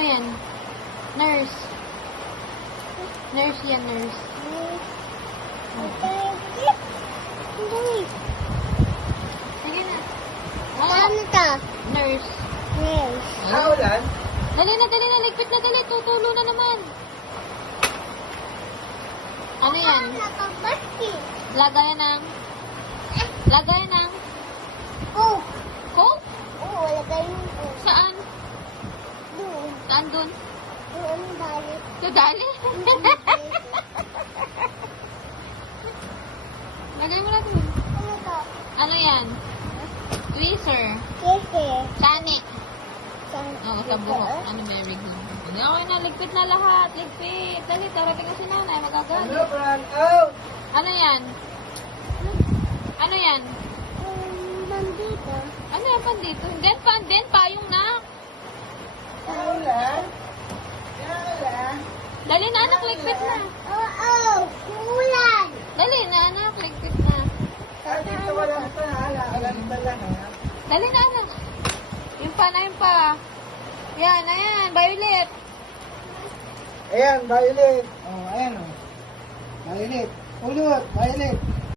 Ano yan? Nurse. Nurse yan, nurse. Sige na. Ano ka? Nurse. Yes. Ulan? Dali na, dali na. Ligpit na, dali. Tutulo na naman. Ano yan? Nakabati. Lagay ng... Lagay ng... Oh. Coke? Oo, lagay mo po. Saan? Doon. Saan dun? Doon balik. Kadali? Lagay mo na dun. Ano to? Ano yan? Tweezer. Kese. Sonic. Oo, sa buhok. Ano, very good. Okay na, ligpit na lahat. Ligpit. Dali, tarating na si nanay. Ano, Magagalit. Fran? Oh! Ano yan? Ano yan? Bandito. Ano yan pandito? Then, payong na. Ulan? Ulan? Dali na, anak, ligpit na. Oo, kulan. Dali na, anak, ligpit na. Dito wala pa. Alam pa lang, ha? Dali na, anak. Yung pa na, yung pa. Yan, ayan, violet. Ayan, violet. Oh, ayan, oh. Violet. Ulot, violet.